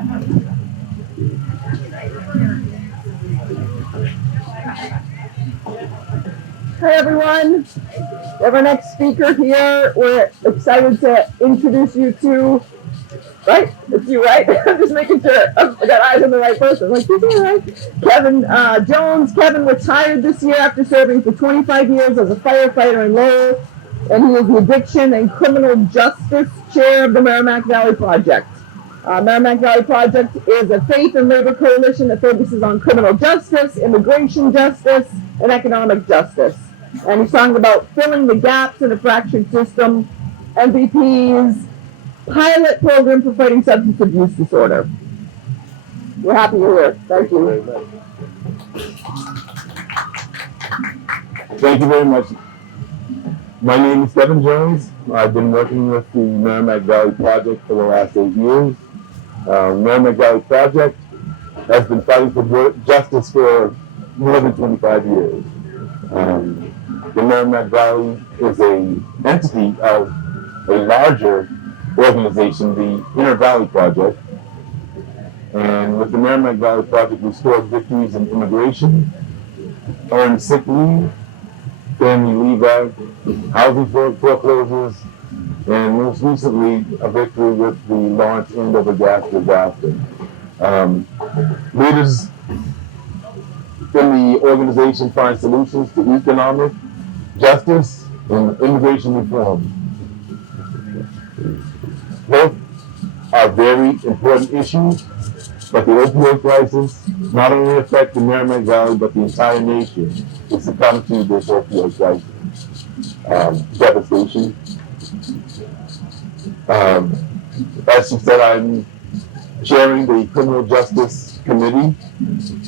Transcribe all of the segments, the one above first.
Hi everyone, we have our next speaker here. We're excited to introduce you to, right? It's you, right? I'm just making sure I got eyes on the right person. I'm like, is he right? Kevin Jones. Kevin retired this year after serving for 25 years as a firefighter in Lowell, and he is the Addiction and Criminal Justice Chair of the Merrimack Valley Project. Merrimack Valley Project is a faith and labor coalition that focuses on criminal justice, immigration justice, and economic justice. And he's talking about filling the gaps in a fractured system, MVP's pilot program for fighting substance abuse disorder. We're happy you're here. Thank you. Thank you very much. My name is Kevin Jones. I've been working with the Merrimack Valley Project for the last 8 years. Merrimack Valley Project has been fighting for justice for more than 25 years. The Merrimack Valley is an entity of a larger organization, the Inner Valley Project. And with the Merrimack Valley Project, we scored victories in immigration, earned sick leave, family leave act, housing foreclosures, and most recently a victory with the launch end of a gas disaster. Leaders in the organization find solutions to economic justice and immigration reform. Both are very important issues, but the opioid crisis not only affects the Merrimack Valley, but the entire nation. It's succumbed to this opioid crisis. Devastation. As you said, I'm chairing the Criminal Justice Committee,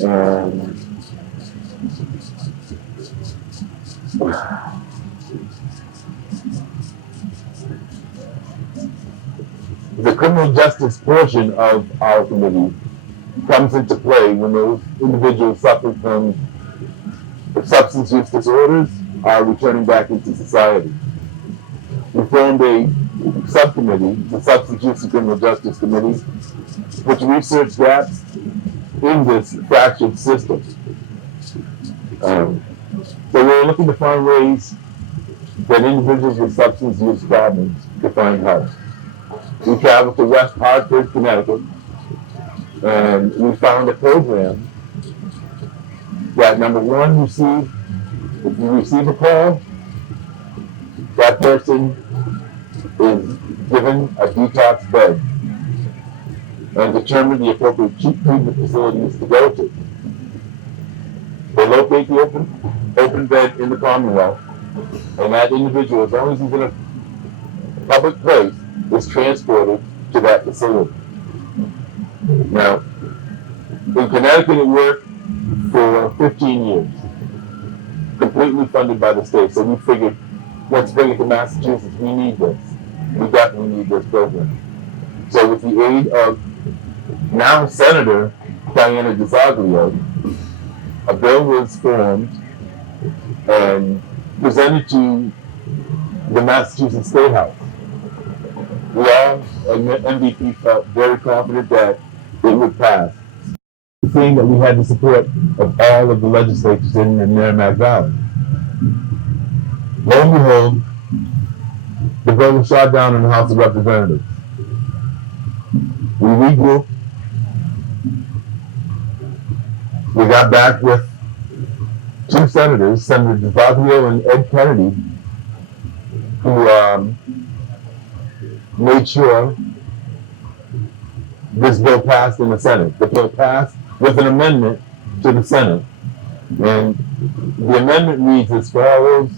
and the criminal justice portion of our committee comes into play when those individuals suffering from substance use disorders are returning back into society. We formed a subcommittee, the Substance Use and Criminal Justice Committee, which research gaps in this fractured system. So we're looking to find ways that individuals with substance use problems can find help. We traveled to West Hartford, Connecticut, and we found a program that, number one, if you receive a call, that person is given a detox bed and determine the appropriate treatment facilities to go to. They locate the open bed in the Commonwealth, and that individual, as long as he's in a public place, is transported to that facility. Now, in Connecticut, it worked for 15 years, completely funded by the state. So we figured, let's bring it to Massachusetts. We need this. We definitely need this program. So with the aid of now Senator Diana DeZoglio, a bill was formed and presented to the Massachusetts State House. We all, MVP, felt very confident that it would pass. Seeing that we had the support of all of the legislators in the Merrimack Valley. Lo and behold, the bill was shot down in the House of Representatives. We regrouped. We got back with two senators, Senator DeZoglio and Ed Kennedy, who made sure this bill passed in the Senate. The bill passed with an amendment to the Senate. And the amendment reads as follows: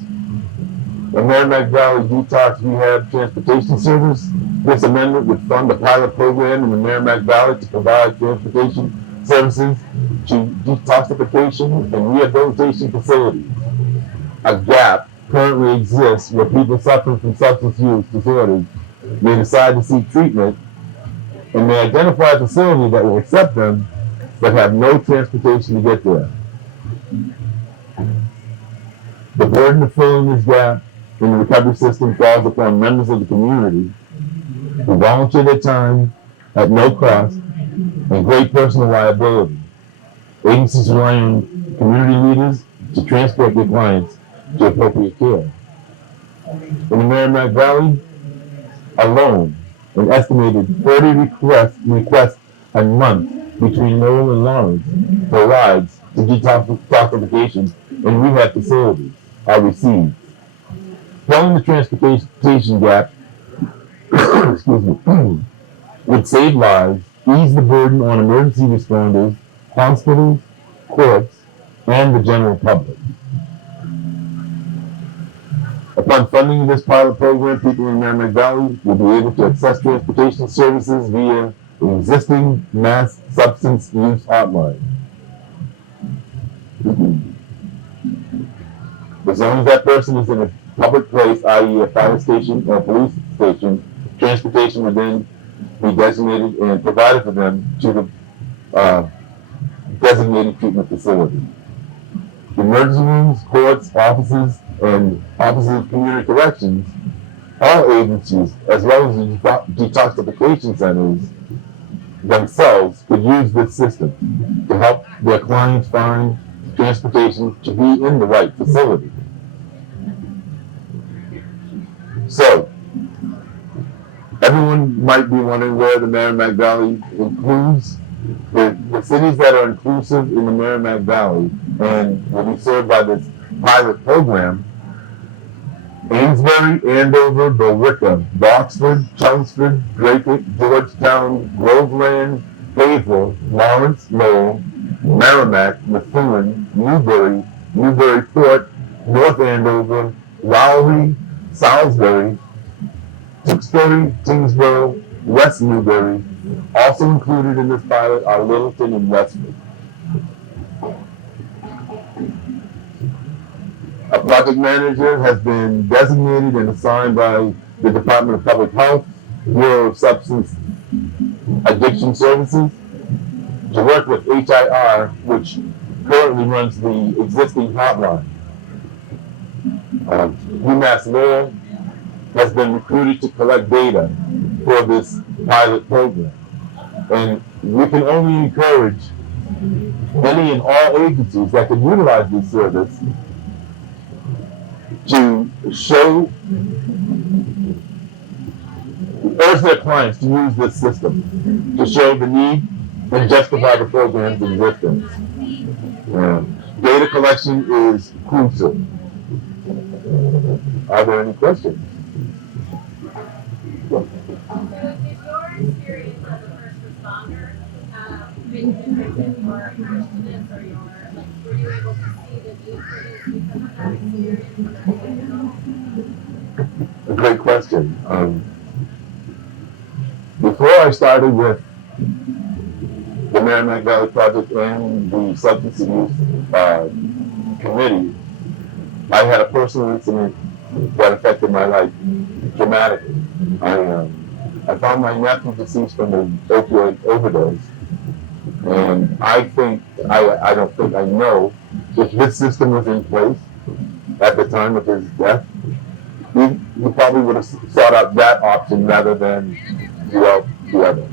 the Merrimack Valley Detox Rehab Transportation Service. This amendment would fund a pilot program in the Merrimack Valley to provide transportation services to detoxification and rehabilitation facilities. A gap currently exists where people suffering from substance use disorders may decide to seek treatment and may identify a facility that will accept them but have no transportation to get there. The burden of filling this gap in the recovery system falls upon members of the community who volunteer their time at no cost and great personal liability. Agencies rely on community leaders to transport their clients to appropriate care. In the Merrimack Valley alone, an estimated 30 requests a month between Lowell and Lawrence for rides to detoxification and rehab facilities are received. Filling the transportation gap excuse me, would save lives, ease the burden on emergency responders, hospitals, courts, and the general public. Upon funding of this pilot program, people in Merrimack Valley will be able to access transportation services via the existing mass substance use hotline. As long as that person is in a public place, i.e. a fire station or a police station, transportation would then be designated and provided for them to the designated treatment facility. Emergency rooms, courts, offices, and offices of community corrections, all agencies, as well as the detoxification centers themselves, could use this system to help their clients find transportation to be in the right facility. So, everyone might be wondering where the Merrimack Valley includes. The cities that are inclusive in the Merrimack Valley and will be served by this pilot program: Amesbury, Andover, Billerica, Boxford, Chelmsford, Dracut, Georgetown, Groveland, Haverhill, Lawrence, Lowell, Merrimack, Methuen, Newbury, Newburyport, North Andover, Lowry, Salisbury, Tewksbury, Tingsboro, West Newbury. Also included in this pilot are Littleton and Westford. A project manager has been designated and assigned by the Department of Public Health, Bureau of Substance Addiction Services, to work with HIR, which currently runs the existing hotline. UMass Lowell has been recruited to collect data for this pilot program. And we can only encourage any and all agencies that can utilize this service to urge their clients to use this system, to show the need and justify the program's existence. Data collection is crucial. Are there any questions? Experience as a first responder been different or Christian or your were you able to see the need for this because of that experience? A great question. Before I started with the Merrimack Valley Project and the Substance Abuse Committee, I had a personal incident that affected my life dramatically. I found my nephew deceased from an opioid overdose. And I don't think I know if this system was in place at the time of his death, we probably would have sought out that option rather than the other.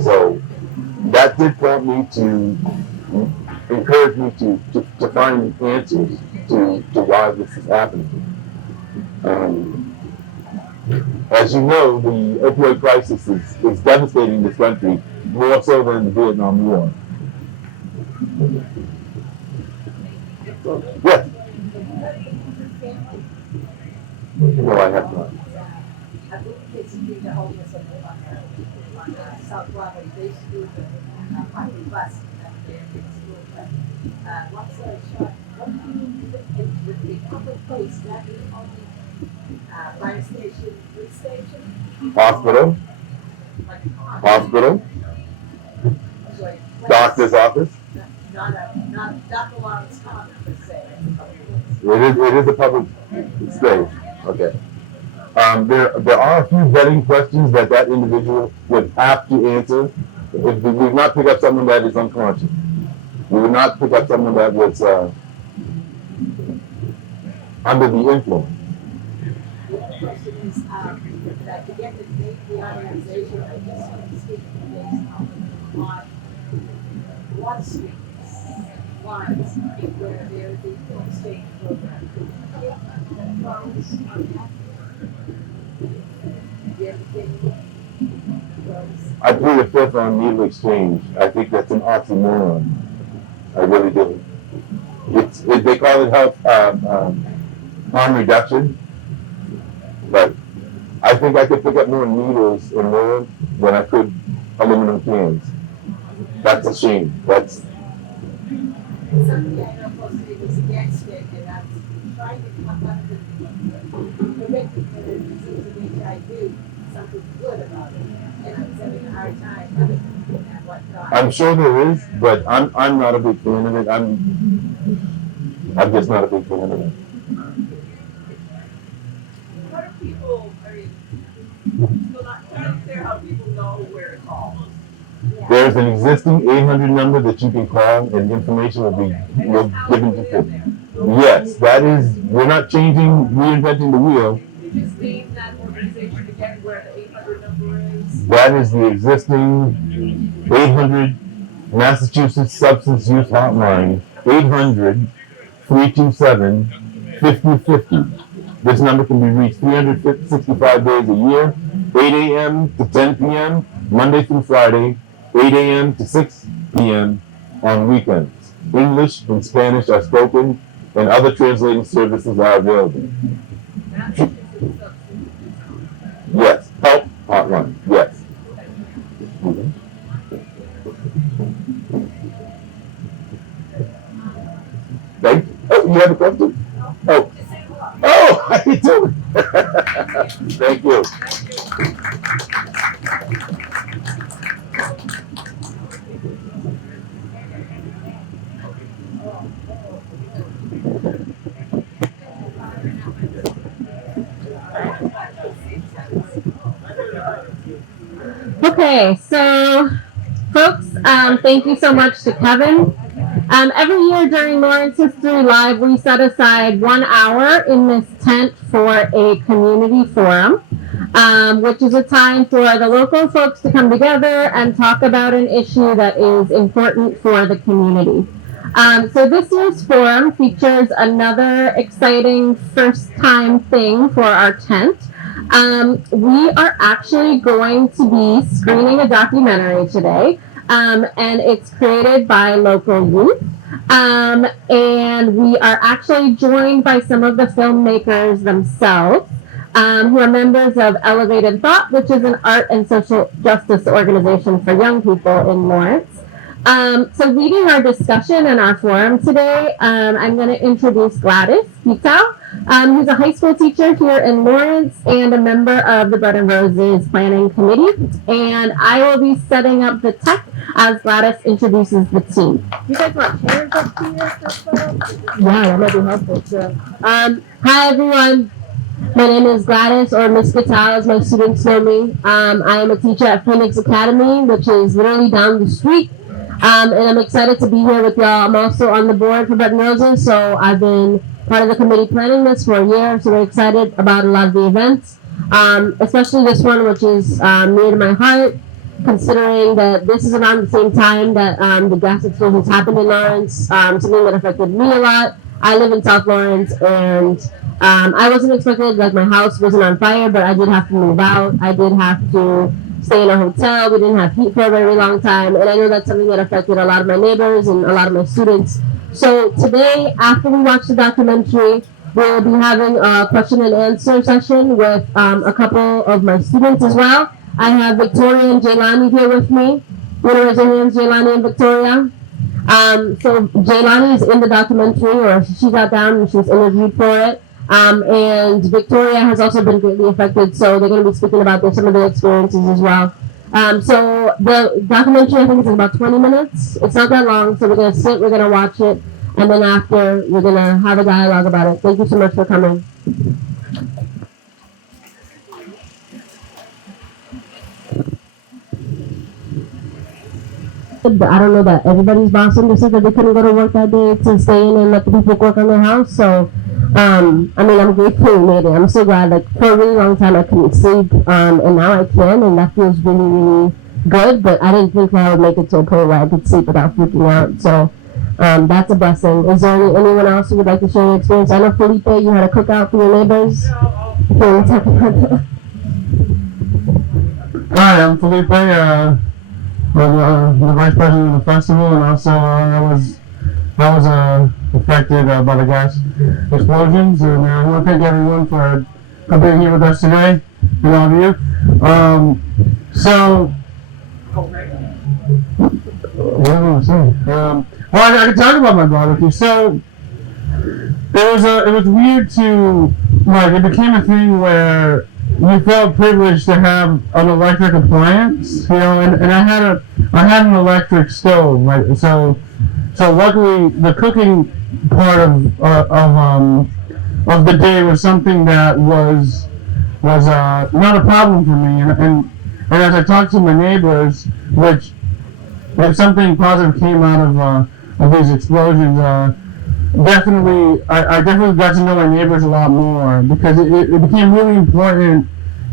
So that did prompt me to encourage me to find answers to why this is happening. As you know, the opioid crisis is devastating this country, more so than the Vietnam War. Yes? No, I have not. I think it's due to homeless on South Broadway. They school the highway bus at the school. But long story short, what do you think with the public place, that is only fire station, police station? Hospital. Hospital. Like, Doctor's office. Not Dr. Lawrence Common, per se. It is a public space. Okay. There are a few vetting questions that individual would have to answer. We would not pick up someone that is unconscious. We would not pick up someone that was under the influence. The other question is that to get the organization, I guess, speaking based on one street lines where there is the exchange program. I plead the fifth on needle exchange. I think that's an oxymoron. I really do. They call it health harm reduction, but I think I could pick up more needles in oil than I could aluminum cans. That's a shame. That's Something I know possibly was against it, and I was trying to come up with the HIV, something good about it, and I was having a hard time and whatnot. I'm sure there is, but I'm not a big fan of it. I'm just not a big fan of it. What are people, I mean, still not quite clear how people know where to call. There's an existing 800 number that you can call, and information will be given to you. Yes, that is. We're not reinventing the wheel. You just name that organization again where the 800 number is. That is the existing 800 Massachusetts Substance Use Hotline, 800-327-5050. This number can be reached 365 days a year, 8 a.m. to 10 p.m., Monday through Friday, 8 a.m. to 6 p.m. on weekends. English and Spanish are spoken, and other translating services are available. Yes, help hotline, yes. Mhm. Thank you. Oh, you have a question? Oh. Oh, how you doing? Thank you. Okay, so folks, thank you so much to Kevin. Every year during Lawrence History Live, we set aside 1 hour in this tent for a community forum, which is a time for the local folks to come together and talk about an issue that is important for the community. So this year's forum features another exciting first-time thing for our tent. We are actually going to be screening a documentary today, and it's created by local youth. And we are actually joined by some of the filmmakers themselves, who are members of Elevated Thought, which is an art and social justice organization for young people in Lawrence. So leading our discussion and our forum today, I'm going to introduce Gladys Pitao, who's a high school teacher here in Lawrence and a member of the Bread and Roses Planning Committee. And I will be setting up the tech as Gladys introduces the team. You guys want chairs up here for folks? Yeah, that might be helpful too. Hi everyone. My name is Gladys, or Miss Pitao as my students know me. I am a teacher at Phoenix Academy, which is literally down the street. And I'm excited to be here with y'all. I'm also on the board for Bread and Roses, so I've been part of the committee planning this for a year, so we're excited about a lot of the events, especially this one, which is near to my heart, considering that this is around the same time that the gas explosions happened in Lawrence, something that affected me a lot. I live in South Lawrence, and I wasn't expected, like my house wasn't on fire, but I did have to move out. I did have to stay in a hotel. We didn't have heat for a very long time, and I know that's something that affected a lot of my neighbors and a lot of my students. So today, after we watch the documentary, we'll be having a question and answer session with a couple of my students as well. I have Victoria and Jaylani here with me. You want to raise your hands, Jaylani and Victoria? So Jaylani is in the documentary, or she got down and she was interviewed for it. And Victoria has also been greatly affected, so they're going to be speaking about some of their experiences as well. So the documentary, I think, is about 20 minutes. It's not that long, so we're going to sit, we're going to watch it, and then after, we're going to have a dialogue about it. Thank you so much for coming. I don't know that everybody's boss understood that they couldn't go to work that day to stay in and let the people work on their house, so I mean, I'm grateful we made it. I'm so glad, like, for a really long time I couldn't sleep, and now I can, and that feels really, really good, but I didn't think that I would make it to a point where I could sleep without freaking out. So that's a blessing. Is there anyone else who would like to share your experience? I know, Felipe, you had a cookout for your neighbors. If you want to talk about that. Hi, I'm Felipe. I'm the vice president of the festival, and also I was affected by the gas explosions. And I want to thank everyone for being here with us today, and all of you. What do I want to say? Well, I can talk about my barbecue. So it was weird to, like, it became a thing where you felt privileged to have an electric appliance, you know, and I had an electric stove, like, so luckily the cooking part of the day was something that was not a problem for me, and as I talked to my neighbors, which if something positive came out of these explosions, I definitely got to know my neighbors a lot more, because it became really important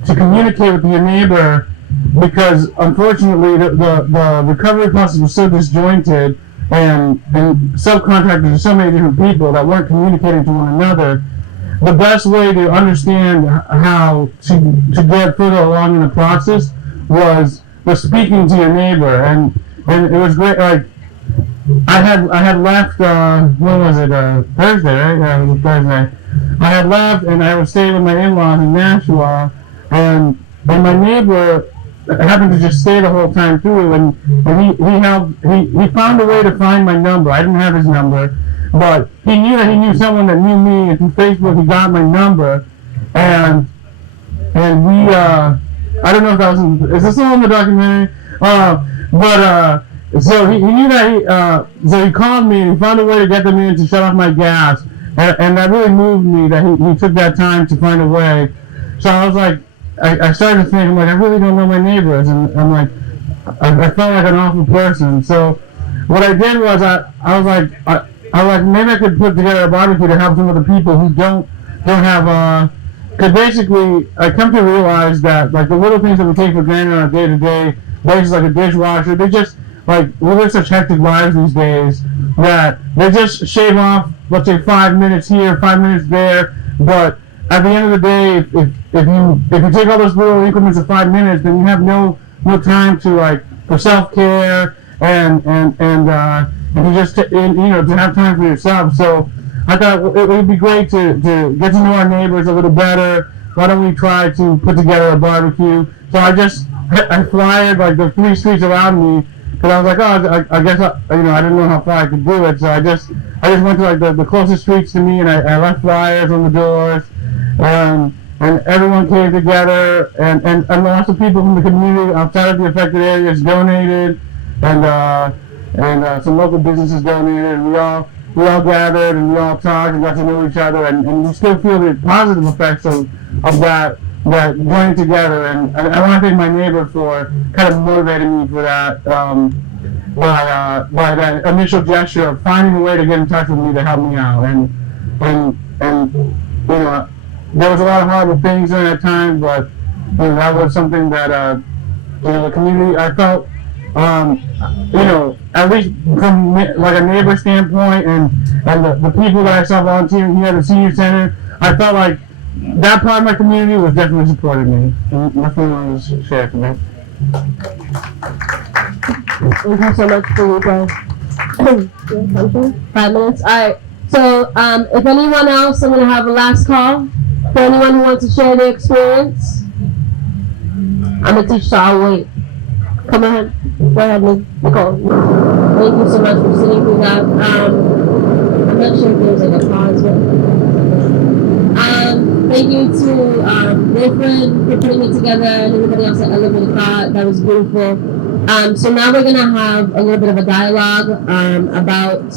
to communicate with your neighbor, because unfortunately the recovery process was so disjointed, and subcontractors are so many different people that weren't communicating to one another. The best way to understand how to get further along in the process was speaking to your neighbor, and it was great. Like, I had left, when was it, Thursday, right? Yeah, it was Thursday. I had left, and I was staying with my in-laws in Nashua, and my neighbor happened to just stay the whole time through, and he found a way to find my number. I didn't have his number, but he knew someone that knew me, and through Facebook he got my number, and we, I don't know if that was is this all in the documentary? So he knew that so he called me and he found a way to get them in to shut off my gas, and that really moved me that he took that time to find a way. So I was like, I started to think, I'm like, I really don't know my neighbors, and I'm like, I felt like an awful person. So what I did was I was like, maybe I could put together a barbecue to help some of the people who don't have because basically I come to realize that, like, the little things that we take for granted on a day-to-day basis, like a dishwasher, they just, like, we live such hectic lives these days that they just shave off, let's say, 5 minutes here, 5 minutes there, but at the end of the day, if you take all those little increments of 5 minutes, then you have no time to, like, for self-care and you just to have time for yourself. So I thought it would be great to get to know our neighbors a little better. Why don't we try to put together a barbecue? So I flyered, like, the 3 streets around me, because I was like, oh, I guess I didn't know how far I could do it. So I just went to, like, the closest streets to me, and I left flyers on the doors, and everyone came together, and lots of people from the community outside of the affected areas donated, and some local businesses donated, and we all gathered, and we all talked and got to know each other, and we still feel the positive effects of that joining together, and I want to thank my neighbor for kind of motivating me for that, by that initial gesture of finding a way to get in touch with me to help me out, and there was a lot of horrible things during that time, but that was something that the community, I felt, at least from, like, a neighbor standpoint, and the people that I saw volunteering here at the senior center, I felt like that part of my community was definitely supporting me, and that's what I wanted to share today. Thank you so much, Felipe. 5 minutes. All right. So, if anyone else, I'm going to have a last call for anyone who wants to share their experience. I'm a teacher, so I'll wait. Come ahead. Go ahead, Nicole. Thank you so much for sitting through that. I'm not sure if there's like a pause, but thank you to Wilfred for putting it together, and everybody else at Elevated Thought. That was beautiful. So now we're gonna have a little bit of a dialogue about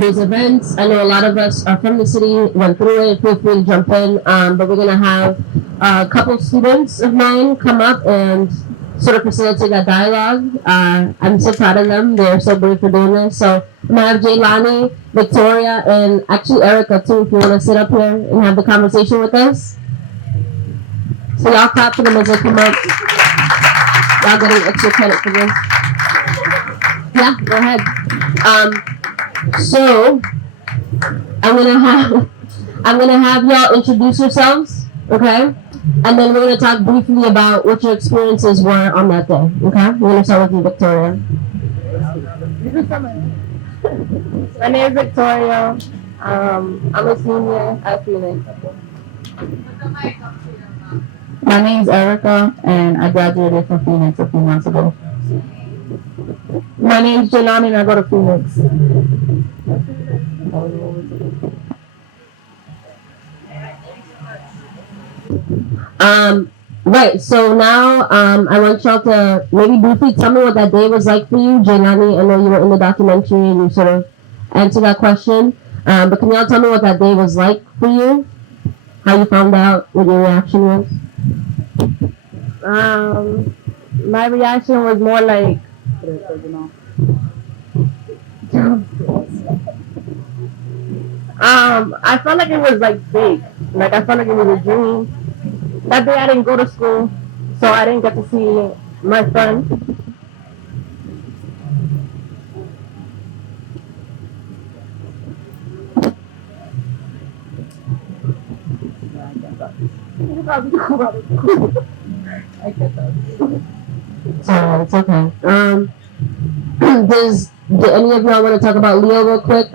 these events. I know a lot of us are from the city, went through it. Feel free to jump in, but we're gonna have a couple students of mine come up and sort of facilitate that dialogue. I'm so proud of them. They're so brave for doing this. So I'm gonna have Jaylani, Victoria, and actually Erica too, if you wanna sit up here and have the conversation with us. So y'all clap for them as they come up. Y'all getting extra credit for this. Yeah, go ahead. So I'm gonna have y'all introduce yourselves, okay? And then we're gonna talk briefly about what your experiences were on that day, okay? We're gonna start with you, Victoria. My name is Victoria. I'm a senior at Phoenix. My name is Erica, and I graduated from Phoenix a few months ago. My name is Jelani, and I go to Phoenix. Right, so now I want y'all to maybe briefly tell me what that day was like for you. Jaylani, I know you were in the documentary and you sort of answered that question. But can y'all tell me what that day was like for you? How you found out, what your reaction was? My reaction was more like, I felt like it was like big. Like I felt like it was a dream. That day I didn't go to school, so I didn't get to see my friend. So it's okay. Do any of y'all want to talk about Leo real quick?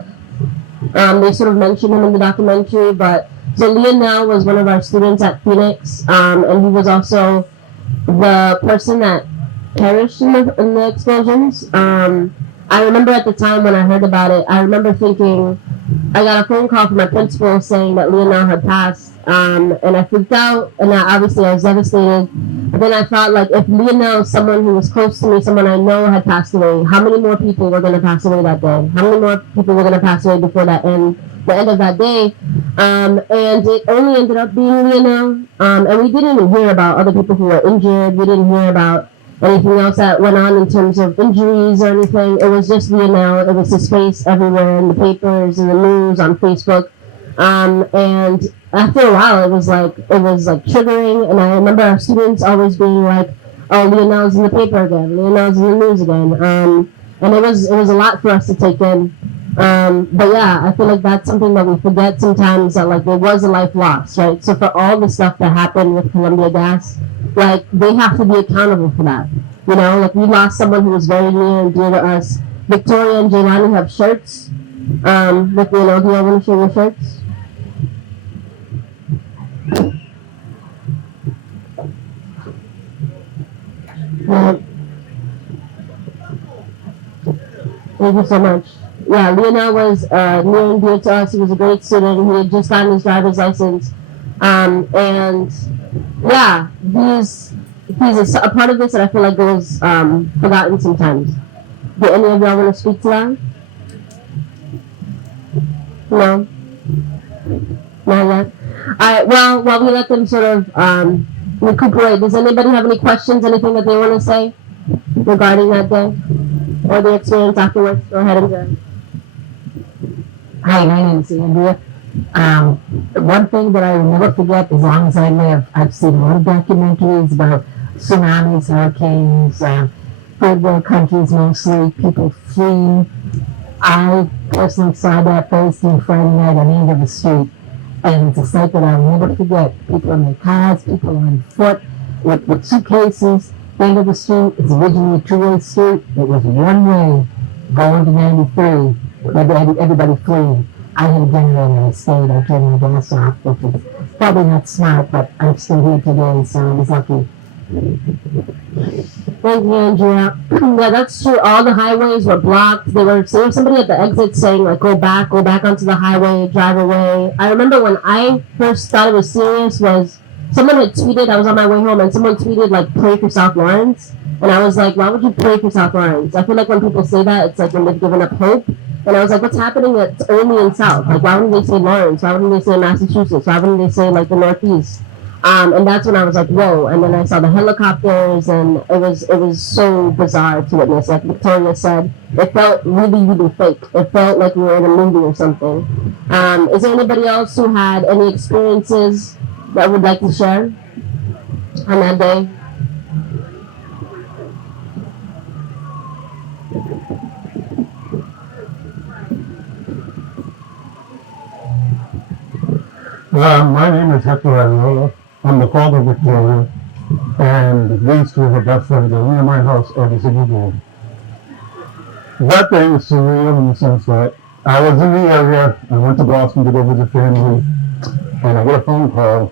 They sort of mentioned him in the documentary, but so Leo now was one of our students at Phoenix, and he was also the person that perished in the explosions. I remember at the time when I heard about it, I remember thinking, I got a phone call from my principal saying that Lionel had passed, and I freaked out, and obviously I was devastated. But then I thought, like, if Lionel, someone who was close to me, someone I know had passed away, how many more people were going to pass away that day? How many more people were going to pass away before the end of that day? And it only ended up being Lionel, and we didn't even hear about other people who were injured. We didn't hear about anything else that went on in terms of injuries or anything. It was just Lionel. It was his face everywhere in the papers, in the news, on Facebook. And after a while, it was like triggering. And I remember our students always being like, "Oh, Lionel's in the paper again. Lionel's in the news again." And it was a lot for us to take in. But yeah, I feel like that's something that we forget sometimes, that like there was a life lost, right? So for all the stuff that happened with Columbia Gas, like they have to be accountable for that. You know, like we lost someone who was very near and dear to us. Victoria and Jaylani have shirts. With do you want to show your shirts? Thank you so much. Yeah, Lionel was near and dear to us. He was a great student. He had just gotten his driver's license. And yeah, he's a part of this that I feel like goes forgotten sometimes. Do any of y'all want to speak to that? No? Not yet? Alright, well, while we let them sort of recuperate, does anybody have any questions, anything that they want to say regarding that day? Or the experience afterwards? Go ahead and go. Hi, my name is Andrea. One thing that I will never forget as long as I live, I've seen a lot of documentaries about tsunamis, hurricanes, third world countries mostly, people fleeing. I personally saw that Thursday and Friday night on the end of the street, and it's a sight that I'll never forget. People in their cars, people on foot, with suitcases. The end of the street is originally a two-way street. It was one way going to 93. Everybody fleeing. I had a generator and I stayed. I turned my gas off, which is probably not smart, but I'm still here today, so I was lucky. Thank you, Andrea. Yeah, that's true. All the highways were blocked. There was somebody at the exit saying, like, go back onto the highway, drive away. I remember when I first thought it was serious was someone had tweeted, I was on my way home, and someone tweeted, like, pray for South Lawrence. And I was like, why would you pray for South Lawrence? I feel like when people say that, it's like when they've given up hope. And I was like, what's happening? It's only in South. Like, why wouldn't they say Lawrence? Why wouldn't they say Massachusetts? Why wouldn't they say, like, the Northeast? And that's when I was like, whoa. And then I saw the helicopters, and it was so bizarre to witness. Like Victoria said, it felt really, really fake. It felt like we were in a movie or something. Is there anybody else who had any experiences that would like to share on that day? My name is Hector Ariola. I'm the father of Victoria, and these two are her best friends. They're in my house every single day. That day was surreal in the sense that I was in the area. I went to Boston to go visit family, and I got a phone call.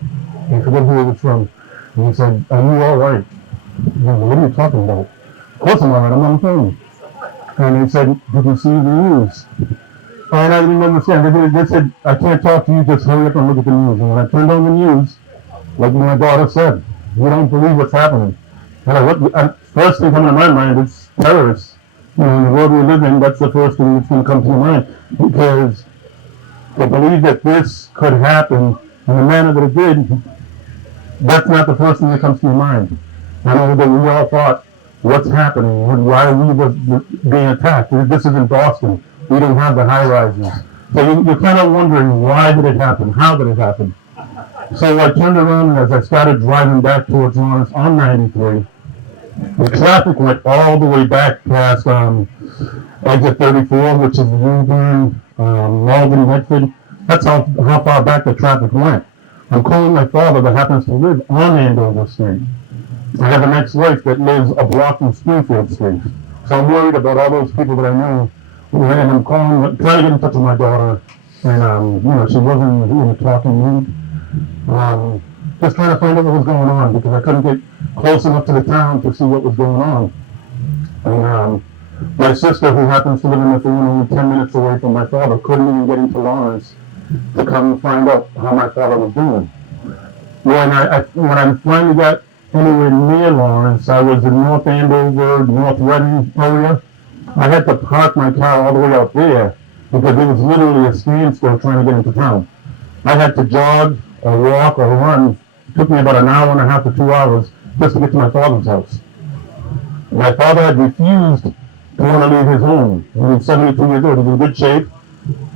I forget who it was from. And he said, "Are you all right?" I said, "What are you talking about?" "Of course I'm all right. I'm on the phone." And he said, "Did you see the news?" And I didn't understand. They said, "I can't talk to you. Just hurry up and look at the news." And when I turned on the news, like my daughter said, "You don't believe what's happening." And first thing coming to my mind is terrorists. You know, in the world we live in, that's the first thing that's going to come to my mind. Because to believe that this could happen in the manner that it did, that's not the first thing that comes to your mind. I know that we all thought, what's happening? Why are we being attacked? This isn't Boston. We don't have the high rises. So you're kind of wondering, why did it happen? How did it happen? So I turned around, and as I started driving back towards Lawrence on 93, the traffic went all the way back past exit 34, which is Woburn, Malden, Medford. That's how far back the traffic went. I'm calling my father that happens to live on Andover Street. I have an ex-wife that lives a block from Springfield Street. So I'm worried about all those people that I know. And I'm calling, trying to get in touch with my daughter. And, she wasn't in a talking mood. Just trying to find out what was going on because I couldn't get close enough to the town to see what was going on. And my sister, who happens to live in Methuen, only 10 minutes away from my father, couldn't even get into Lawrence to come and find out how my father was doing. When I finally got anywhere near Lawrence, I was in North Andover, North Reading area. I had to park my car all the way out there because it was literally a standstill trying to get into town. I had to jog or walk or run. It took me about an hour and a half to 2 hours just to get to my father's house. My father had refused to want to leave his home. He was 72 years old. He was in good shape.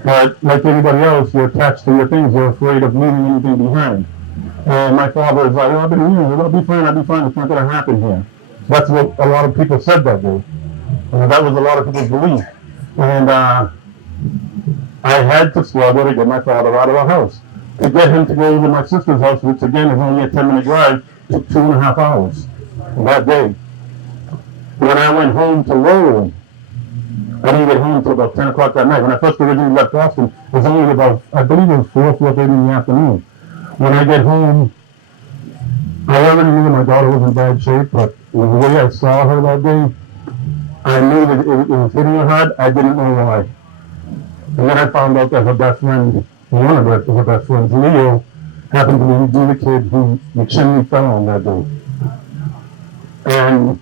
But like everybody else, you're attached to your things. You're afraid of leaving anything behind. And my father is like, "Oh, I've been here. I'll be fine. It's not going to happen here." That's what a lot of people said that day. And that was a lot of people's belief. And I had to struggle to get my father out of the house. To get him to go to my sister's house, which again is only a 10-minute drive, took 2.5 hours that day. When I went home to Lowell, I didn't get home until about 10 o'clock that night. When I first originally left Boston, it was only about, I believe it was 4:30 in the afternoon. When I get home, I already knew my daughter was in bad shape, but the way I saw her that day, I knew that it was hitting her hard. I didn't know why. And then I found out that her best friend, one of her best friends, Leo, happened to be the kid who the chimney fell on that day. And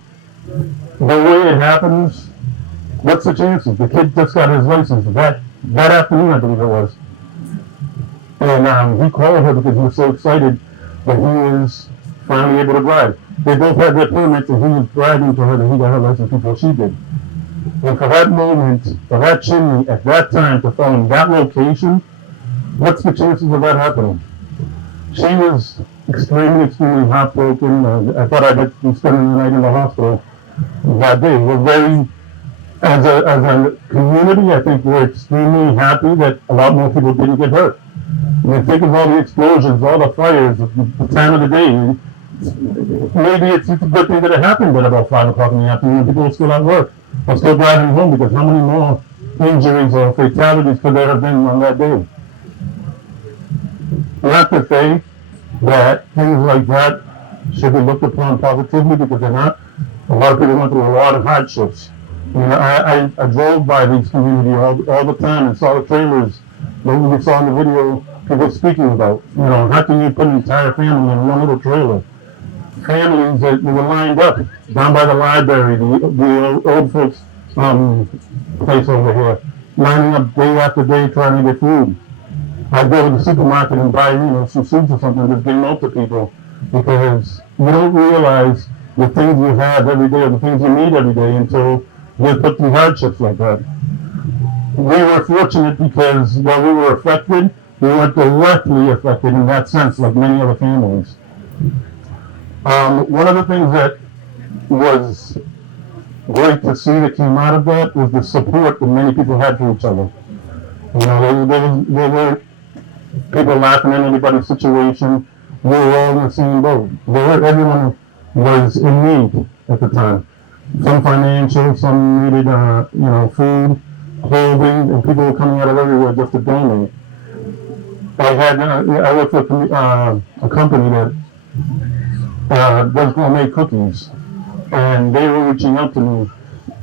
the way it happens, what's the chances? The kid just got his license that afternoon, I believe it was. And he called her because he was so excited that he was finally able to drive. They both had their permits, and he was driving to her that he got her license before she did. And for that moment, for that chimney at that time to fall in that location, what's the chances of that happening? She was extremely heartbroken. I thought I'd be spending the night in the hospital that day. We're very, as a community, I think we're extremely happy that a lot more people didn't get hurt. I mean, think of all the explosions, all the fires, the time of the day. Maybe it's a good thing that it happened at about 5 o'clock in the afternoon when people were still at work or still driving home, because how many more injuries or fatalities could there have been on that day? Not to say that things like that should be looked upon positively, because they're not. A lot of people went through a lot of hardships. You know, I drove by these communities all the time and saw the trailers that we saw in the video people speaking about. You know, how can you put an entire family in one little trailer? Families that were lined up down by the library, the old folks place over here, lining up day after day trying to get food. I'd go to the supermarket and buy, some soup or something, just getting out to people, because you don't realize the things you have every day or the things you need every day until you're put through hardships like that. We were fortunate because while we were affected, we weren't directly affected in that sense like many other families. One of the things that was great to see that came out of that was the support that many people had for each other. You know, there were people laughing at anybody's situation. We were all in the same boat. Everyone was in need at the time. Some financial, some needed, food, clothing, and people were coming out of everywhere just to donate. I worked for a company that does gourmet cookies, and they were reaching out to me.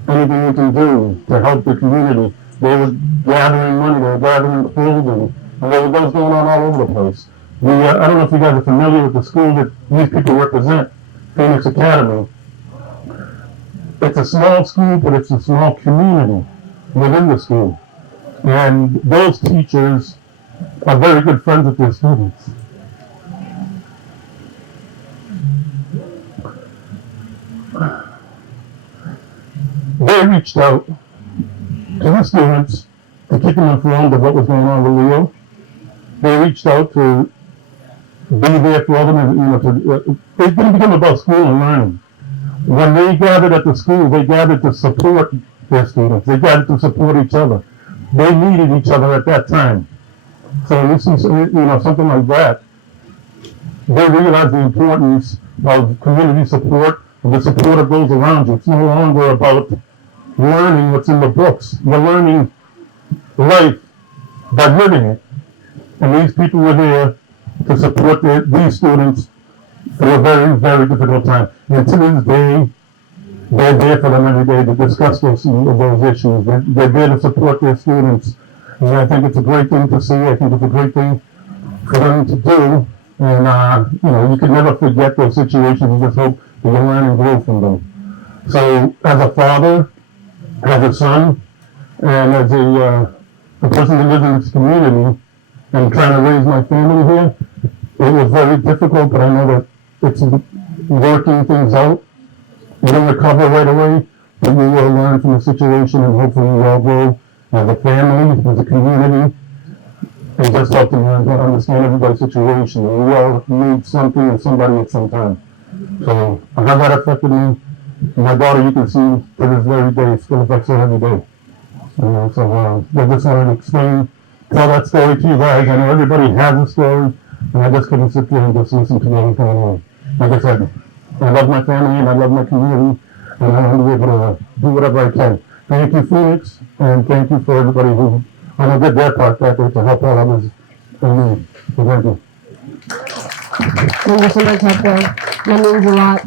Anything we can do to help the community. They were gathering money, they were gathering clothing, and there was those going on all over the place. I don't know if you guys are familiar with the school that these people represent, Phoenix Academy. It's a small school, but it's a small community within the school. And those teachers are very good friends with their students. They reached out to the students to keep them informed of what was going on with Leo. They reached out to be there for them, and it didn't become about school and learning. When they gathered at the school, they gathered to support their students. They gathered to support each other. They needed each other at that time. So when you see something like that, they realize the importance of community support and the support of those around you. It's no longer about learning what's in the books. You're learning life by living it. And these people were there to support these students through a very, very difficult time. And to this day, they're there for them every day to discuss those issues. They're there to support their students. And I think it's a great thing to see. I think it's a great thing for them to do. And, you can never forget those situations. You just hope that you learn and grow from them. So, as a father, as a son, and as a person who lives in this community, and trying to raise my family here, it was very difficult, but I know that it's working things out. You don't recover right away, but you will learn from the situation, and hopefully we all grow as a family, as a community, and just help to learn to understand everybody's situation. And we all need something and somebody at some time. So how that affected me, my daughter, you can see to this very day, it still affects her every day. So I just wanted to tell that story to you guys. I know everybody has a story, and I just couldn't sit there and just listen to everything going on. Like I said, I love my family and I love my community, and I want to be able to do whatever I can. Thank you, Phoenix, and thank you for everybody who did their part that day to help all others in need. So thank you. Thank you so much, Hector. That means a lot.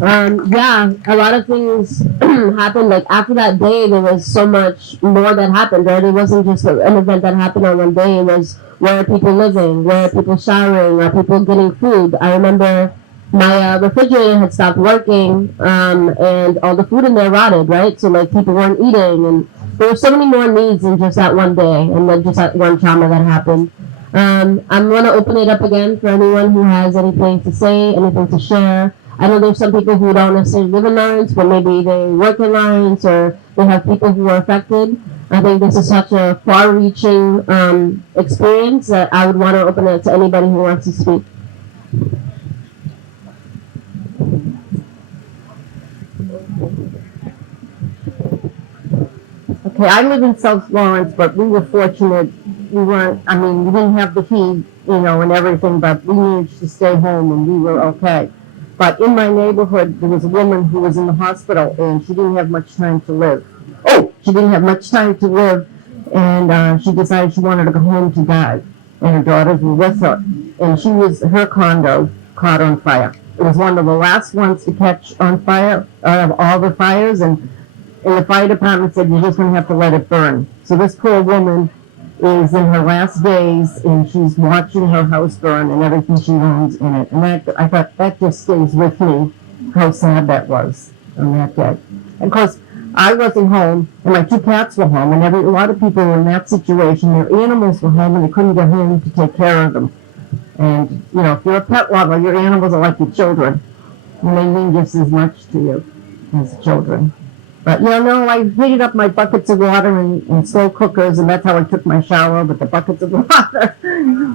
A lot of things happened. Like after that day, there was so much more that happened, right? It wasn't just an event that happened on one day. It was where are people living, where are people showering, are people getting food. I remember my refrigerator had stopped working, and all the food in there rotted, right? So like people weren't eating, and there were so many more needs than just that one day, and then just that one trauma that happened. I'm going to open it up again for anyone who has anything to say, anything to share. I know there's some people who don't necessarily live in Lawrence, but maybe they work in Lawrence, or they have people who are affected. I think this is such a far-reaching experience that I would want to open it to anybody who wants to speak. Okay, I live in South Lawrence, but we were fortunate. We didn't have the heat, and everything, but we managed to stay home and we were okay. But in my neighborhood, there was a woman who was in the hospital and she didn't have much time to live. She didn't have much time to live, and she decided she wanted to go home to die. And her daughters were with her. And her condo caught on fire. It was one of the last ones to catch on fire out of all the fires, and the fire department said, you're just going to have to let it burn. So this poor woman is in her last days, and she's watching her house burn and everything she owns in it. And I thought that just stays with me, how sad that was on that day. And of course, I wasn't home, and my two cats were home, and a lot of people were in that situation. Their animals were home, and they couldn't get home to take care of them. And, if you're a pet lover, your animals are like your children, and they mean just as much to you as children. But, I heated up my buckets of water in slow cookers, and that's how I took my shower, with the buckets of water,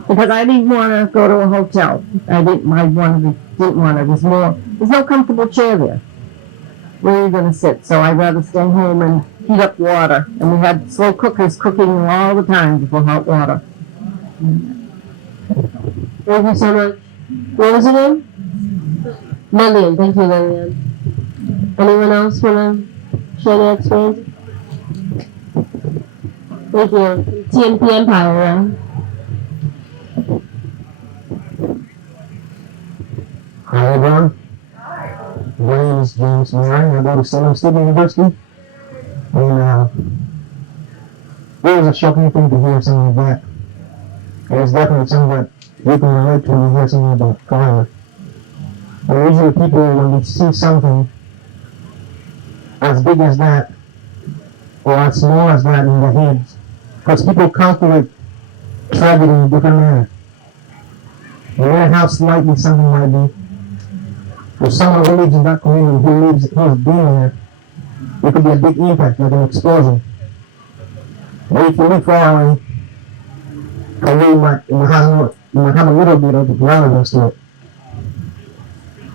because I didn't want to go to a hotel. Didn't want to. There's no comfortable chair there. Where are you going to sit? So I'd rather stay home and heat up water. And we had slow cookers cooking all the time for hot water. Thank you so much. What was your name? Lillian. Thank you, Lillian. Anyone else want to share their experience? Thank you. TNP Empire, right? Hi everyone. My name is James Moran. I go to Salem State University. And it was a shocking thing to hear something like that. And it's definitely something that you can relate to when you hear something about fire. And usually people, when they see something as big as that, or as small as that in their heads, because people calculate tragedy in a different manner. No matter how slightly something might be, for someone who lives in that community, who's been there, it could be a big impact, like an explosion. But if you live far away, for you might have a little bit of relevance to it.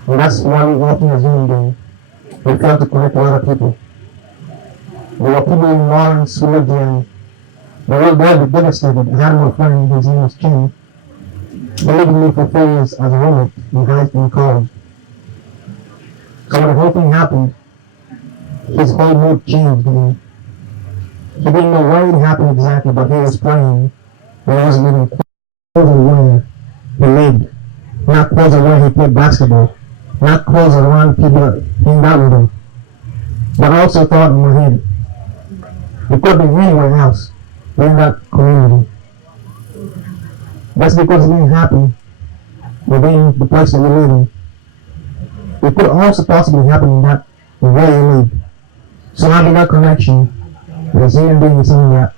And that's why we often as human beings, we fail to connect with other people. There were people in Lawrence who lived there, they were very devastated. I had a friend, his name was Ken. He lived with me for 4 years as a roommate in high school and college. So when the whole thing happened, his whole mood changed. He didn't know where it happened exactly, but he was praying. And he was living closer to where he lived, not closer where he played basketball, not closer around people that hang out with him. But I also thought in my head, it could have been anywhere else in that community. That's because it didn't happen within the place that we live in. It could also possibly happen in that where you live. So having that connection as a human being is something that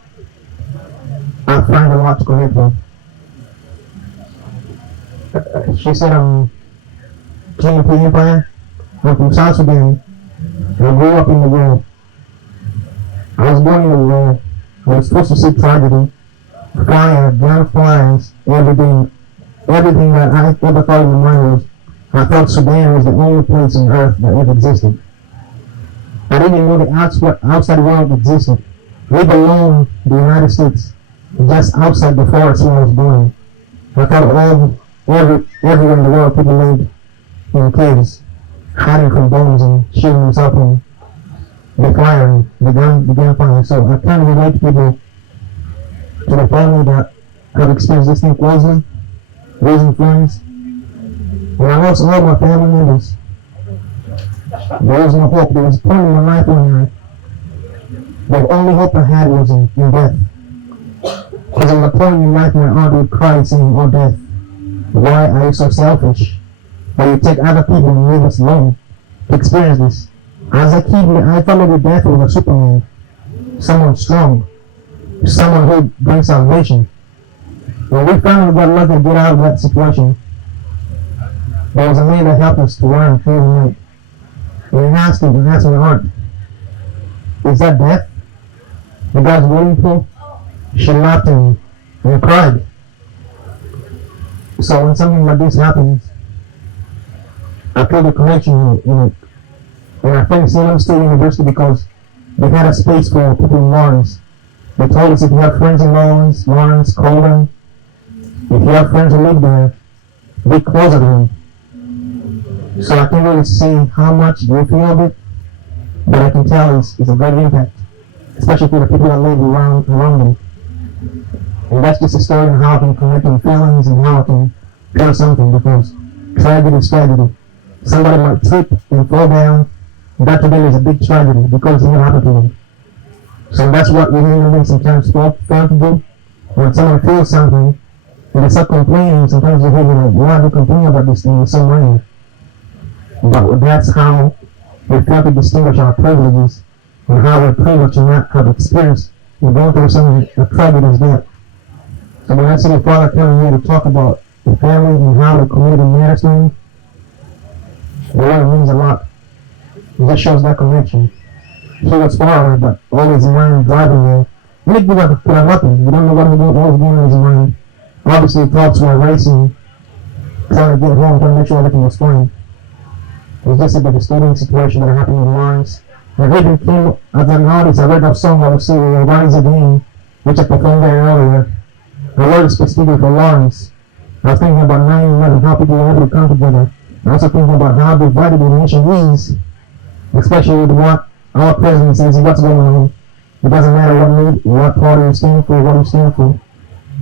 I find a lot to connect with. She said, TNP Empire. I'm from South Sudan. And I grew up in the war. I was born in the war. I was supposed to see tragedy, fire, ground fires, everything that I ever thought in my mind was, I thought Sudan was the only place on earth that ever existed. I didn't even know the outside world existed, let alone the United States, just outside the forest where I was born. I thought everywhere in the world people lived in caves, hiding from bombs and shooting themselves in the fire and the gunfire. So I can't relate people to the family that have experienced this thing closely, losing friends. When I lost all my family members, there was no hope. There was a point in my life when the only hope I had was in death. Because at the point in life when I would cry saying, "Oh death, why are you so selfish? Why you take other people and leave us alone to experience this?" As a kid, I thought that death was a Superman, someone strong, someone who brings salvation. When we finally got lucky to get out of that situation, there was a man that helped us to run through the night. And he asked me my heart, "Is that death that God's waiting for?" She laughed and cried. So when something like this happens, I feel the connection in it. And I thank Salem State University because they had a space for people in Lawrence. They told us if you have friends in Lawrence, call them. If you have friends who live there, be closer to them. So I can't really say how much they feel of it, but I can tell it's a great impact, especially for the people that live around them. And that's just a story of how I can connect with feelings and how I can feel something, because tragedy is tragedy. Somebody might trip and fall down, and that to them is a big tragedy because it didn't happen to them. So that's what we human beings sometimes fail to do. When someone feels something, and they start complaining, sometimes you hear like, "Why do you complain about this thing? It's so minor." But that's how we fail to distinguish our privileges and how we're privileged to not have experienced and going through something a tragedy as that. So when I see the Father coming here to talk about the family and how the community matters to him, it really means a lot. It just shows that connection. He was far away, but always in mind driving there. Many people could have nothing. You don't know what was going on in his mind. Obviously, thoughts were racing, trying to get home, trying to make sure everything was fine. It was just a devastating situation that happened in Lawrence. And even came as an artist, I read that song I was singing, "Rise Again," which I performed there earlier. I was specifically for Lawrence. I was thinking about 9/11, how people were able to come together. I also thinking about how divided the nation is, especially with what our president says what's going on. It doesn't matter what party you stand for, what you stand for.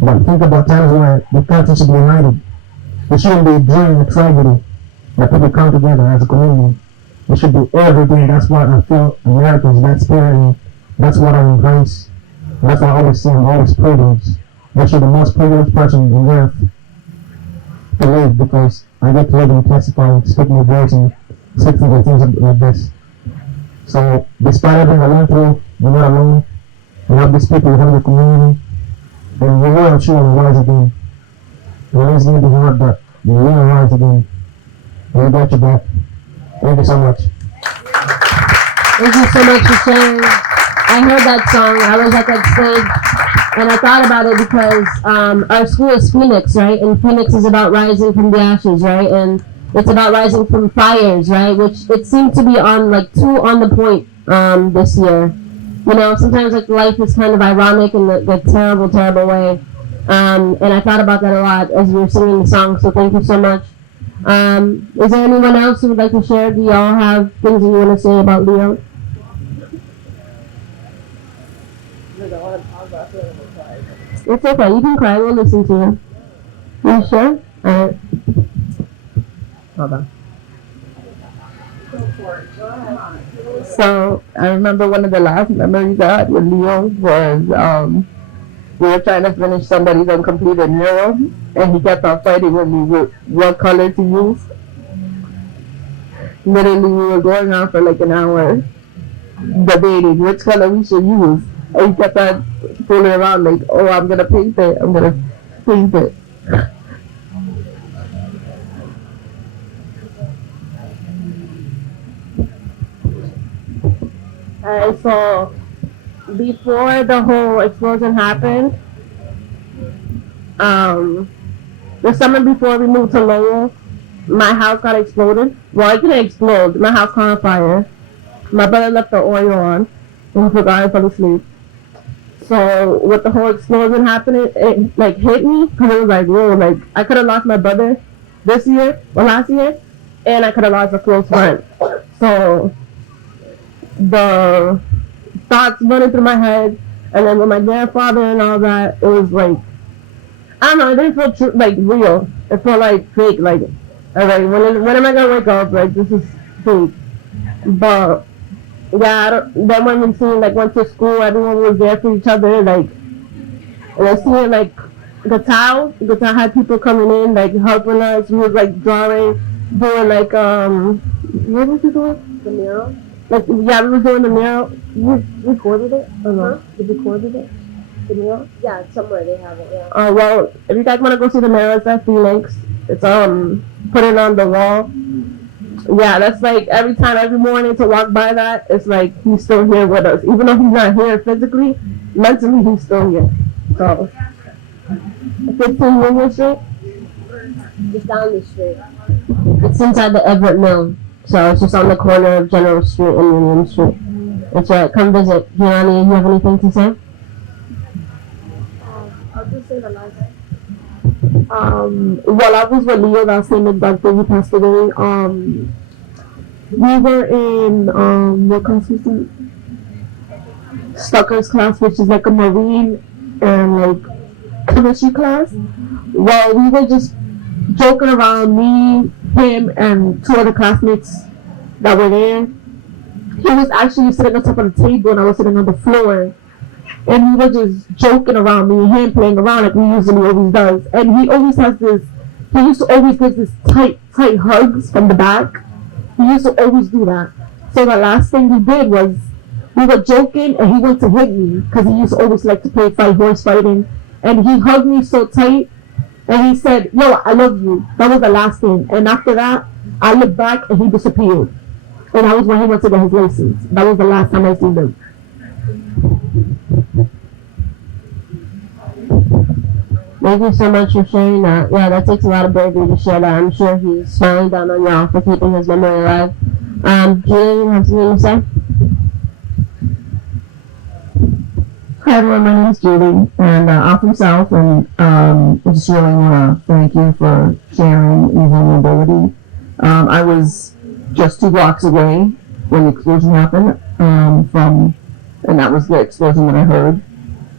But think about times where the country should be united. It shouldn't be a dream, a tragedy, that people come together as a community. It should be every day. That's what I feel Americans, that spirit, and that's what I embrace. That's what I always say, I'm always privileged. Actually, the most privileged person on earth to live, because I get to live and testify, speak my voice, and speak for things like this. So, despite everything I went through, you're not alone. You have these people, you have your community, and you will, I'm sure, will rise again. It always going to be hard, but you will rise again. And you got your back. Thank you so much. Thank you so much for sharing. I heard that song. I was at that stage, and I thought about it because our school is Phoenix, right? And Phoenix is about rising from the ashes, right? And it's about rising from fires, right? Which it seemed to be on the point this year. You know, sometimes life is kind of ironic in the terrible, terrible way. And I thought about that a lot as you were singing the song. So thank you so much. Is there anyone else who would like to share? Do y'all have things you want to say about Leo? It's okay. You can cry. We'll listen to you. You sure? Alright. Hold on. So I remember one of the last memories I had with Leo was we were trying to finish somebody's uncompleted mural, and he kept on fighting with me with what color to use. Literally, we were going on for like an hour debating which color we should use. And he kept on fooling around like, oh, I'm going to paint it. I'm going to paint it. Alright, so before the whole explosion happened, the summer before we moved to Lowell, my house got exploded. Well, it didn't explode. My house caught on fire. My brother left the oil on, and he forgot I fell asleep. So with the whole explosion happening, it hit me, because it was like, whoa, I could have lost my brother last year, and I could have lost a close friend. So the thoughts running through my head, and then with my grandfather and all that, it was I don't know, it didn't feel real. It felt like fake, alright, when am I gonna wake up? This is fake. But yeah, then when we seen went to school, everyone was there for each other, and I seen Gata had people coming in, helping us. We was drawing, doing what was he doing? The mural? Yeah, we were doing the mural. You recorded it? Or no? Huh? You recorded it? The mural? Yeah, somewhere they have it, yeah. Well, if you guys want to go see the mural, it's at Phoenix. It's, put it on the wall. Yeah, that's every morning to walk by that, it's he's still here with us. Even though he's not here physically, mentally he's still here. So, 15 Union Street? It's down the street. It's inside the Everett Mill. So it's just on the corner of General Street and Union Street. It's right. Come visit. Gianni, you have anything to say? I'll just say the last thing. Well, I was with Leo that same exact day he passed away. We were in, what class was that? Stucker's class, which is a marine and chemistry class. Well, we were just joking around, me, him, and two other classmates that were there. He was actually sitting on top of the table and I was sitting on the floor. And we were just joking around, me and him playing around like we usually always does. And he always has this, he used to always give this tight hugs from the back. He used to always do that. So the last thing we did was, we were joking and he went to hit me because he used to always like to play horse fighting. And he hugged me so tight and he said, yo, I love you. That was the last thing. And after that, I looked back and he disappeared. And that was when he went to get his license. That was the last time I seen him. Thank you so much for sharing that. Yeah, that takes a lot of bravery to share that. I'm sure he's smiling down on y'all for keeping his memory alive. Julie, you have something to say? Hi everyone, my name is Judy, and I'm from South, and I just really want to thank you for sharing your vulnerability. I was just 2 blocks away when the explosion happened, and that was the explosion that I heard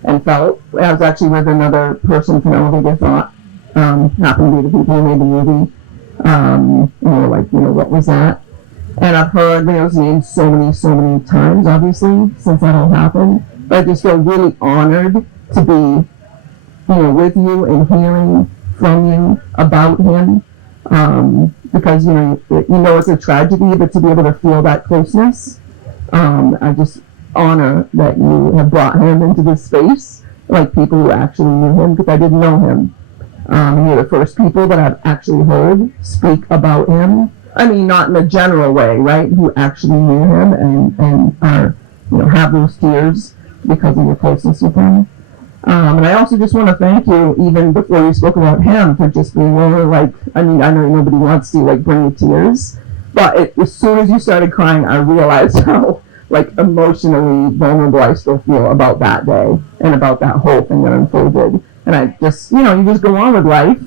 and felt. I was actually with another person from Elevator Thought, happened to be the people who made the movie, and they were like, what was that? And I've heard Leo's name so many times, obviously, since that all happened. But I just feel really honored to be, with you and hearing from you about him. Because, it's a tragedy, but to be able to feel that closeness, I just honor that you have brought him into this space, like people who actually knew him, because I didn't know him. You're the first people that I've actually heard speak about him. I mean, not in a general way, right? Who actually knew him and are, have those tears because of your closeness with him. And I also just want to thank you, even before you spoke about him, for just being I know nobody wants to bring you tears, but as soon as you started crying, I realized how emotionally vulnerable I still feel about that day and about that whole thing that unfolded. And I just, you just go on with life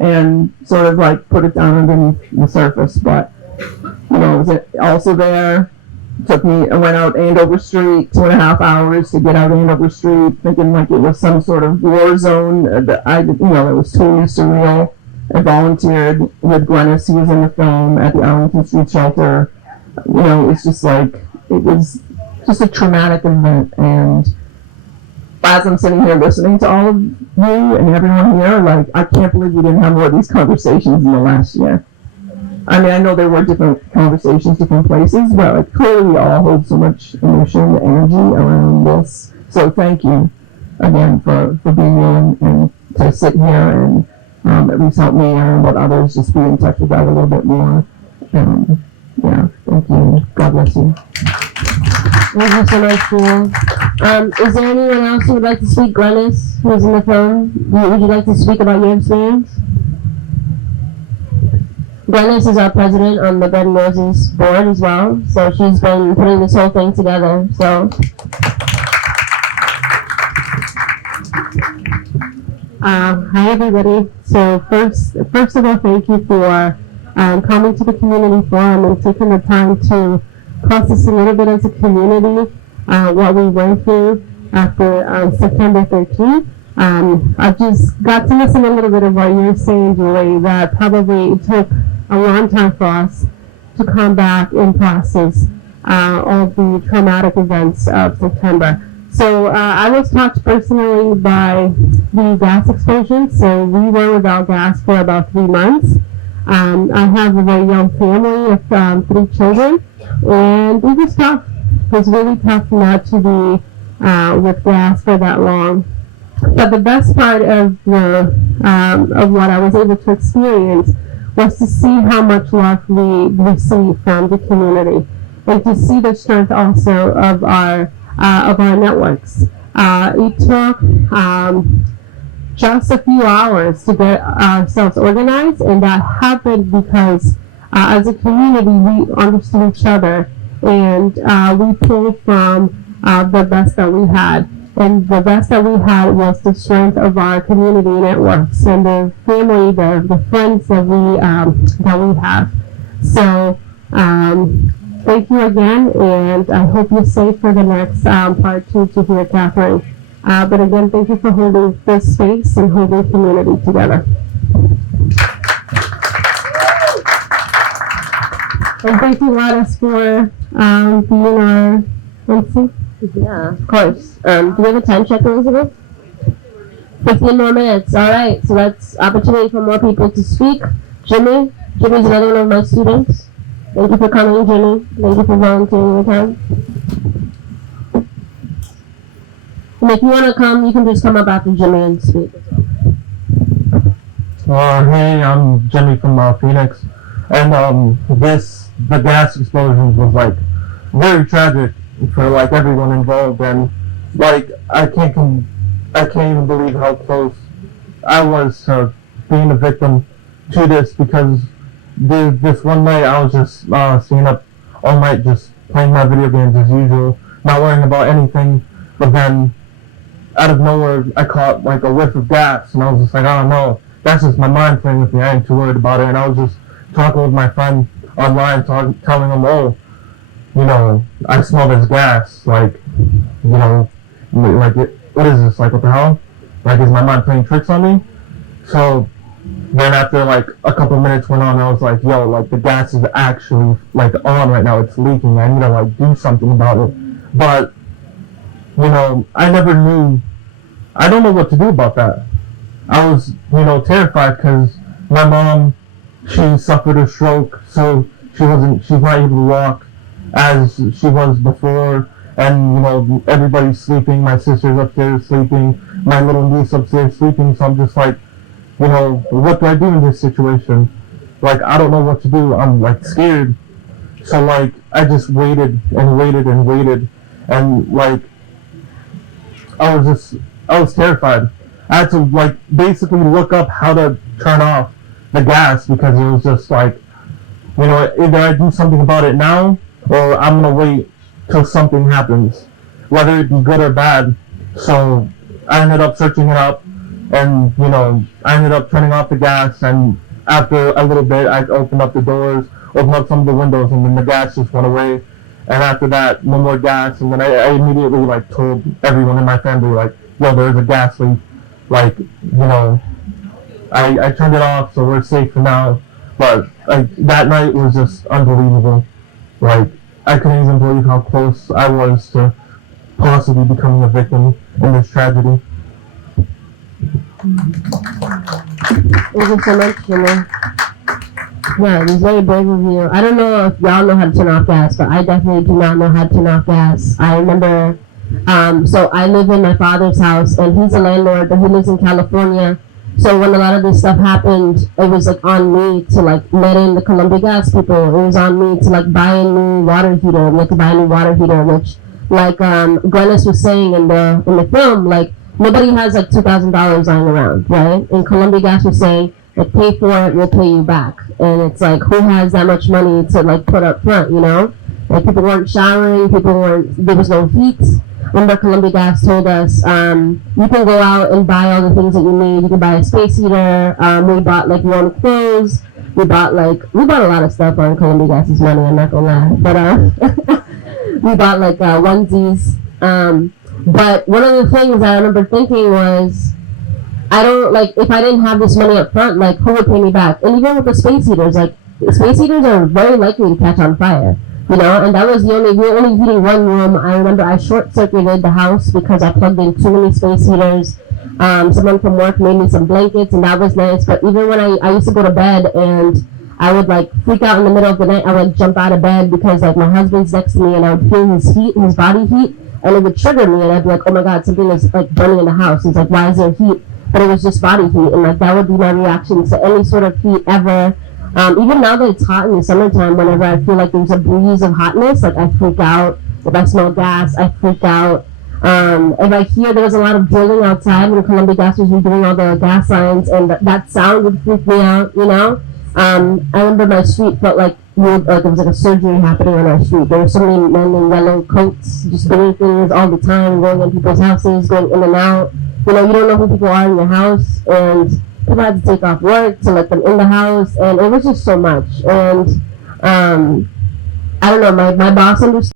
and sort of put it down underneath the surface. But, was it also there? I went out Andover Street, 2.5 hours to get out Andover Street, thinking it was some sort of war zone. It was totally surreal. I volunteered with Glennis, who was in the film, at the Arlington Street Shelter. It's just it was just a traumatic event. And as I'm sitting here listening to all of you and everyone here, I can't believe we didn't have more of these conversations in the last year. I mean, I know there were different conversations, different places, but clearly we all hold so much emotion and energy around this. So thank you again for being willing and to sit here and at least help me and let others just be in touch with that a little bit more. Yeah, thank you. God bless you. Thank you so much, Julia. Is there anyone else who would like to speak? Glennis, who's in the film, would you like to speak about your experience? Glennis is our president on the Bread and Roses board as well, so she's been putting this whole thing together. So, hi everybody. So first of all, thank you for coming to the community forum and taking the time to process a little bit as a community what we went through after September 13th. I just got to listen a little bit of what you were saying, Julie, that probably took a long time for us to come back and process all the traumatic events of September. So I was touched personally by the gas explosion. So we were without gas for about 3 months. I have a very young family of 3 children, and it was tough. It was really tough not to be with gas for that long. But the best part of what I was able to experience was to see how much love we received from the community, and to see the strength also of our networks. It took just a few hours to get ourselves organized, and that happened because as a community we understood each other, and we pulled from the best that we had. And the best that we had was the strength of our community networks and the family, the friends that we have. So thank you again, and I hope you're safe for the next part 2 to hear Catherine. But again, thank you for holding this space and holding community together. And thank you, Lattice, for being our MC. Yeah, of course. Do we have a time check, Elizabeth? 15 more minutes. All right. So that's opportunity for more people to speak. Jimmy's another one of my students. Thank you for coming, Jimmy. Thank you for volunteering your time. And if you want to come, you can just come up after Jimmy and speak as well. Hey, I'm Jimmy from Phoenix. And the gas explosion was very tragic for everyone involved, and I can't even believe how close I was to being a victim to this, because this one night I was just staying up all night just playing my video games as usual, not worrying about anything. But then out of nowhere, I caught like a whiff of gas, and I was just like, I don't know. That's just my mind playing with me. I ain't too worried about it. And I was just talking with my friend online, telling him, oh, you know, I smell this gas. Like, you know, like, what is this? Like, what the hell? Like, is my mind playing tricks on me? So then after like a couple minutes went on, I was like, yo, like the gas is actually like on right now. It's leaking. I need to like do something about it. But, you know, I never knew. I don't know what to do about that. I was, you know, terrified because my mom, she suffered a stroke, so she's not able to walk as she was before, and, you know, everybody's sleeping, my sister's upstairs sleeping, my little niece upstairs sleeping, so I'm just like, you know, what do I do in this situation? Like, I don't know what to do, I'm, like, scared. So, like, I just waited and waited and waited, and, like, I was terrified. I had to, like, basically look up how to turn off the gas because it was just like, you know, either I do something about it now or I'm gonna wait till something happens, whether it be good or bad. So I ended up searching it up, and, you know, I ended up turning off the gas, and after a little bit I opened up the doors, opened up some of the windows, and then the gas just went away. And after that, no more gas, and then I immediately, like, told everyone in my family, like, yo, there's a gas leak. Like, you know, I turned it off, so we're safe for now. But, like, that night was just unbelievable. Like, I couldn't even believe how close I was to possibly becoming a victim in this tragedy. Thank you so much, Jimmy. Yeah, it was very brave of you. I don't know if y'all know how to turn off gas, but I definitely do not know how to turn off gas. I remember, so I live in my father's house, and he's a landlord, but he lives in California. So when a lot of this stuff happened, it was like on me to like let in the Columbia Gas people. It was on me to like buy a new water heater. We had to buy a new water heater, which, like Glennis was saying in the film, like nobody has like $2,000 lying around, right? And Columbia Gas was saying, like, pay for it, we'll pay you back. And it's like, who has that much money to like put up front, you know? Like, people weren't showering, there was no heat. Remember, Columbia Gas told us, you can go out and buy all the things that you need. You can buy a space heater. We bought like warm clothes. We bought a lot of stuff on Columbia Gas's money, I'm not gonna lie. But we bought like onesies. But one of the things I remember thinking was, I don't, like, if I didn't have this money up front, like, who would pay me back? And even with the space heaters, like, the space heaters are very likely to catch on fire, you know? And that was we were only heating one room. I remember I short-circuited the house because I plugged in too many space heaters. Someone from work made me some blankets, and that was nice. But even when I used to go to bed, and I would, like, freak out in the middle of the night, I would jump out of bed because, like, my husband's next to me, and I would feel his heat, his body heat, and it would trigger me, and I'd be like, oh my God, something is, like, burning in the house. It's like, why is there heat? But it was just body heat, and like that would be my reaction to any sort of heat ever. Even now that it's hot in the summertime, whenever I feel like there's a breeze of hotness, like I freak out. If I smell gas, I freak out. If I hear there was a lot of drilling outside when Columbia Gas was redoing all the gas lines, and that sound would freak me out, you know? I remember my street felt like there was like a surgery happening on our street. There were so many men in yellow coats just doing things all the time, going in people's houses, going in and out. You know, you don't know who people are in your house, and people had to take off work to let them in the house, and it was just so much. And I don't know, my boss understood,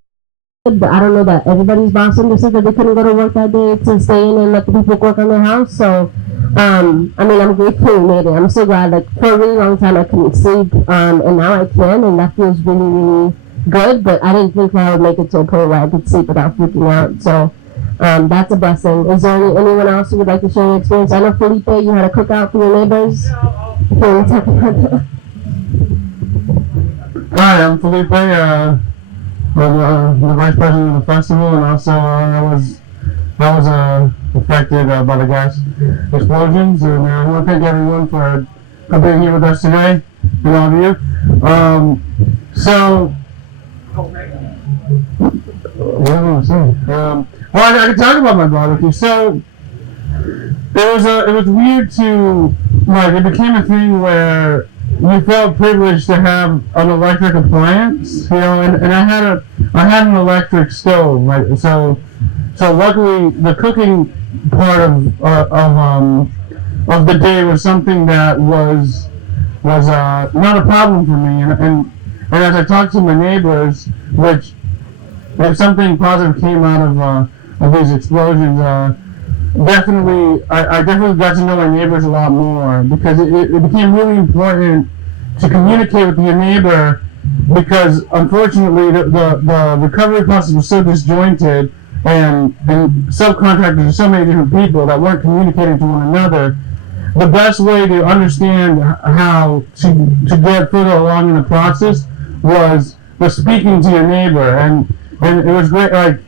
but I don't know that everybody's boss understood that they couldn't go to work that day to stay in and let the people work on their house. So, I mean, I'm grateful we made it. I'm so glad, like, for a really long time I couldn't sleep, and now I can, and that feels really, really good, but I didn't think I would make it to a point where I could sleep without freaking out. So, that's a blessing. Is there anyone else who would like to share your experience? I know, Felipe, you had a cookout for your neighbors. Can you talk about that? Hi, I'm Felipe. I'm the vice president of the festival, and also I was affected by the gas explosions. And I want to thank everyone for being here with us today, and all of you. So, what am I going to say? Well, I can talk about my barbecue. So, it was weird to, like, it became a thing where you felt privileged to have an electric appliance, you know, and I had an electric stove, right? So so luckily the cooking part of the day was something that was not a problem for me, and as I talked to my neighbors, which if something positive came out of these explosions, definitely I definitely got to know my neighbors a lot more, because it became really important to communicate with your neighbor, because unfortunately the recovery process was so disjointed, and subcontractors are so many different people that weren't communicating to one another. The best way to understand how to get further along in the process was speaking to your neighbor, and it was great. Like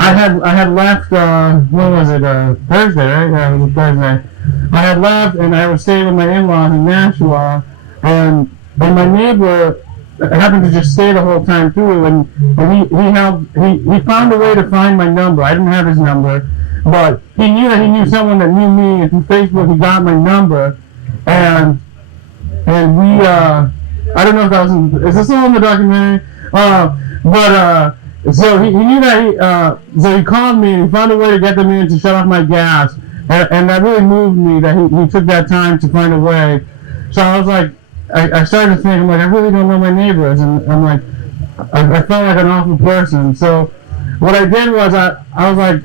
I had left. When was it? Thursday, right? Yeah, it was Thursday. I had left, and I was staying with my in-laws in Nashua, and my neighbor happened to just stay the whole time through, and he found a way to find my number. I didn't have his number, but he knew that he knew someone that knew me, and through Facebook he got my number, and we I don't know if that was is this all in the documentary? So he knew that so he called me and he found a way to get them in to shut off my gas, and that really moved me that he took that time to find a way. So I was like, I started to think, I'm like, I really don't know my neighbors, and I'm like, I felt like an awful person. So what I did was I was like,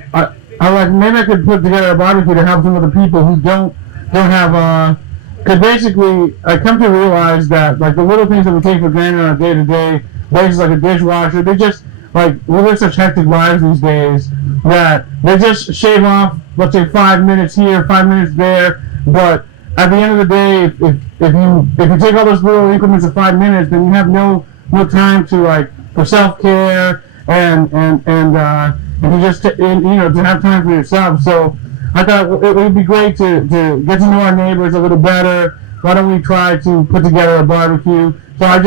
maybe I could put together a barbecue to help some of the people who don't have, because basically I come to realize that like the little things that we take for granted on a day-to-day basis, like a dishwasher, they just like we live such hectic lives these days that they just shave off, let's say 5 minutes here, 5 minutes there, but at the end of the day, if you take all those little increments of 5 minutes, then you have no time to like for self-care and to just to have time for yourself. So I thought it would be great to get to know our neighbors a little better. Why don't we try to put together a barbecue? So I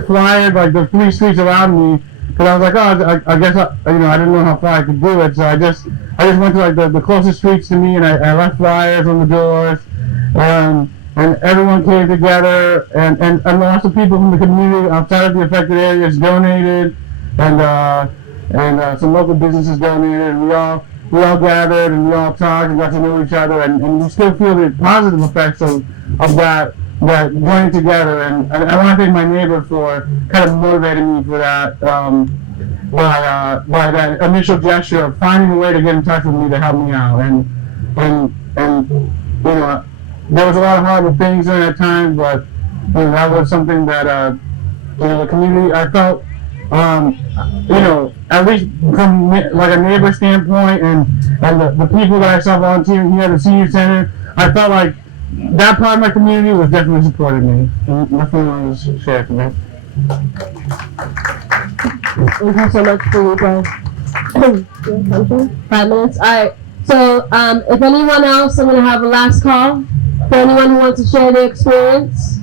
flyered like the 3 streets around me, because I was like, oh, I guess I didn't know how far I could do it. So I just went to like the closest streets to me, and I left flyers on the doors. And everyone came together, and lots of people from the community outside of the affected areas donated, and some local businesses donated, and we all gathered, and we all talked and got to know each other, and we still feel the positive effects of that joining together, and I want to thank my neighbor for kind of motivating me for that, by that initial gesture of finding a way to get in touch with me to help me out, and there was a lot of horrible things during that time, but that was something that the community, I felt, at least from like a neighbor standpoint, and the people that I saw volunteering here at the senior center, I felt like that part of my community was definitely supporting me, and that's what I wanted to share today. Thank you so much for you guys. 5 minutes. All right. So if anyone else, I'm going to have a last call for anyone who wants to share their experience.